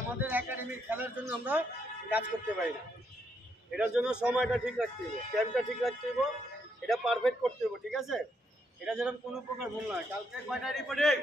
আমাদের একাডেমির খেলার জন্য আমরা কাজ করতে পারি না, এটার জন্য সময়টা ঠিক রাখতে হবে, টাইমটা ঠিক রাখতে হবে, এটা পারফেক্ট করতে হবে, ঠিক আছে? এটা যেরকম কোনো প্রকার ভুল নয়। কালকে কয়টায় রিপোর্টিং?